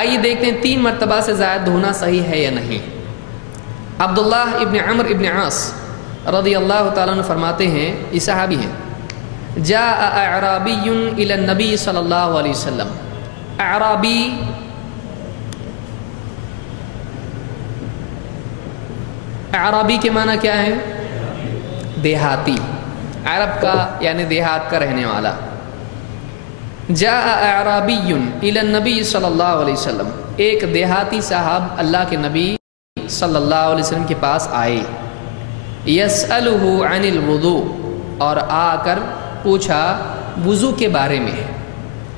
آئیے دیکھتے ہیں 3 مرتبہ سے زائد دھونا صحیح ہے یا نہیں۔ عبداللہ ابن عمر ابن عاص رضی اللہ تعالیٰ عنہ فرماتے ہیں، یہ صحابی ہیں، جاء اعرابی الی النبی صلی اللہ علیہ وسلم۔ اعرابی کے معنی کیا ہے؟ دیہاتی، عرب کا یعنی دیہات کا رہنے والا۔ جاء اعرابی الی النبی صلی اللہ علیہ وسلم، ایک دیہاتی صاحب اللہ کے نبی صلی اللہ علیہ وسلم کے پاس آئے، یسألہ عن الوضوء، اور آ کر پوچھا وضو کے بارے میں۔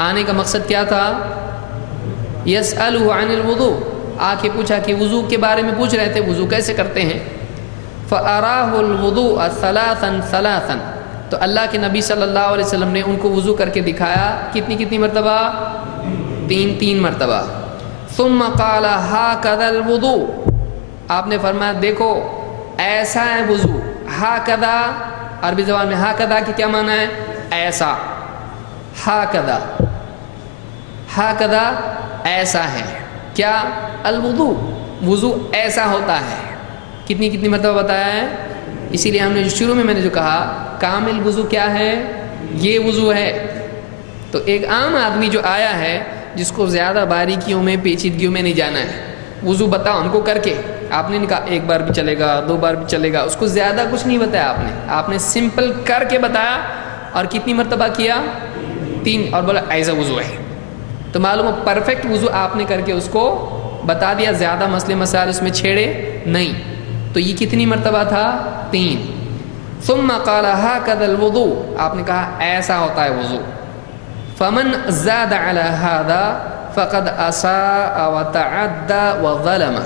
آنے کا مقصد کیا تھا؟ یسألہ عن الوضوء، آ کے پوچھا کہ وضو کے بارے میں پوچھ رہے تھے، وضو کیسے کرتے ہیں۔ فَأَرَاهُ الْوُضُوءَ ثَلَاثًا ثَلَاثًا، تو اللہ کے نبی صلی اللہ علیہ وسلم نے ان کو وضو کر کے دکھایا، کتنی مرتبہ؟ 3 مرتبہ۔ ثُمَّ قَالَ هَكَذَا الْوُضُوء، آپ نے فرمایا دیکھو ایسا ہے وضو۔ ہاکذا عربی زبان میں ہاکذا کی کیا معنی ہے؟ ایسا۔ ہاکذا ایسا ہے کیا؟ الوضو، وضو ایسا ہوتا ہے۔ کتنی مرتبہ بتایا ہے؟ اسی لیے ہم نے شروع میں جو کہا کامل وضو کیا ہے؟ یہ وضو ہے۔ تو ایک عام آدمی جو آیا ہے جس کو زیادہ باریکیوں میں پیچیدگیوں میں نہیں جانا ہے، وضو بتاؤ ہم کو کر کے، آپ نے کہا 1 بار بھی چلے گا، 2 بار بھی چلے گا، اس کو زیادہ کچھ نہیں بتایا آپ نے سمپل کر کے بتایا، اور کتنی مرتبہ کیا؟ 3، اور بولا ایسا وضو ہے۔ تو معلوم ہو پرفیکٹ وضو آپ نے کر کے اس کو بتا دیا، زیادہ مسئلے مسائل اس میں چھیڑے نہیں۔ تو یہ کتنی مرتبہ تھا؟ 3۔ ثم قال هكذا الوضوء، آپ نے کہا ایسا ہوتا ہے وضو۔ فمن زاد على هذا فقد اساء وتعدى وظلم،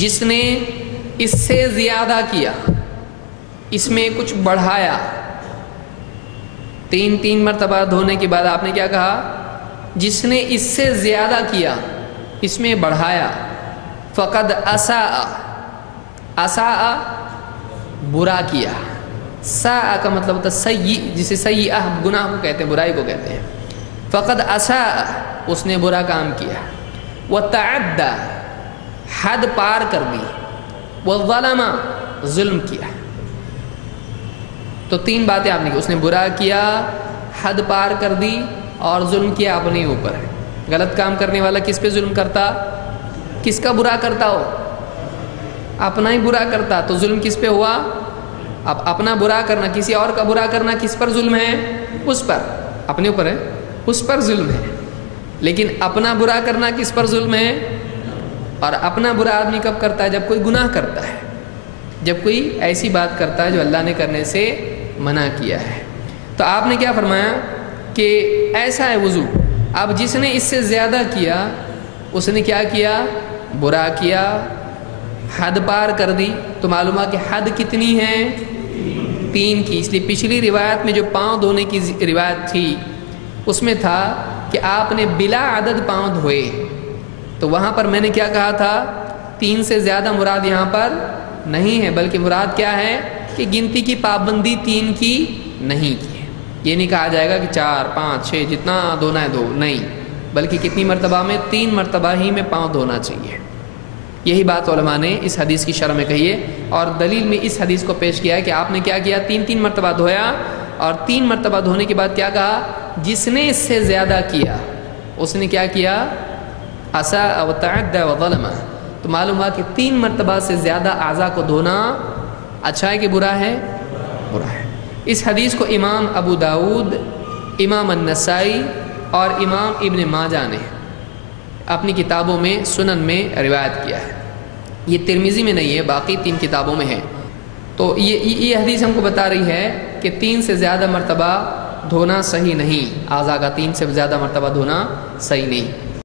جس نے اس سے زیادہ کیا، اس میں کچھ بڑھایا، 3 مرتبہ دھونے کے بعد آپ نے کیا کہا؟ جس نے اس سے زیادہ کیا، اس میں بڑھایا، فقد اساء برا کیا، ساء کا مطلب ہوتا ہے سیئ، جسے سیئہ گناہ کو کہتے ہیں، برائی کو کہتے ہیں۔ فقد اساء، اس نے برا کام کیا، وتعدى، حد پار کر دی، وظلم، ظلم کیا۔ تو 3 باتیں آپ نے کی، اس نے برا کیا، حد پار کر دی، اور ظلم کیا اپنے اوپر۔ غلط کام کرنے والا کس پہ ظلم کرتا؟ کس کا برا کرتا ہو؟ اپنا ہی برا کرتا، تو ظلم کس پہ ہوا؟ اب اپنا برا کرنا، کسی اور کا برا کرنا کس پر ظلم ہے؟ اس پر، اپنے اوپر ہے، اس پر ظلم ہے۔ لیکن اپنا برا کرنا کس پر ظلم ہے؟ اور اپنا برا آدمی کب کرتا ہے؟ جب کوئی گناہ کرتا ہے، جب کوئی ایسی بات کرتا ہے جو اللہ نے کرنے سے منع کیا ہے۔ تو آپ نے کیا فرمایا کہ ایسا ہے وضو۔ اب جس نے اس سے زیادہ کیا، اس نے کیا کیا؟ برا کیا، حد پار کر دی۔ تو معلوم ہے کہ حد کتنی ہے؟ 3 کی۔ اس لیے پچھلی روایت میں جو پاؤں دھونے کی روایت تھی اس میں تھا کہ آپ نے بلا عدد پاؤں دھوئے، تو وہاں پر میں نے کیا کہا تھا؟ 3 سے زیادہ مراد یہاں پر نہیں ہے، بلکہ مراد کیا ہے کہ گنتی کی پابندی 3 کی نہیں کی ہے۔ یہ نہیں کہا جائے گا کہ 4، 5، 6 جتنا دھونا ہے دھو، نہیں، بلکہ کتنی مرتبہ میں؟ 3 مرتبہ ہی میں پاؤں دھونا چاہیے۔ یہی بات علماء نے اس حدیث کی شرح میں کہی ہے، اور دلیل میں اس حدیث کو پیش کیا ہے کہ آپ نے کیا کیا؟ 3 مرتبہ دھویا، اور 3 مرتبہ دھونے کے بعد کیا کہا؟ جس نے اس سے زیادہ کیا اس نے کیا کیا؟ اساء وتعدى وظلم۔ تو معلوم ہوا کہ 3 مرتبہ سے زیادہ اعضاء کو دھونا اچھا ہے کہ برا ہے؟ برا ہے۔ اس حدیث کو امام ابو داود، امام النسائی اور امام ابن ماجہ نے اپنی کتابوں میں سنن میں روایت کیا ہے۔ یہ ترمذی میں نہیں ہے، باقی 3 کتابوں میں ہے۔ تو یہ حدیث ہم کو بتا رہی ہے کہ 3 سے زیادہ مرتبہ دھونا صحیح نہیں، اعضاء کا 3 سے زیادہ مرتبہ دھونا صحیح نہیں۔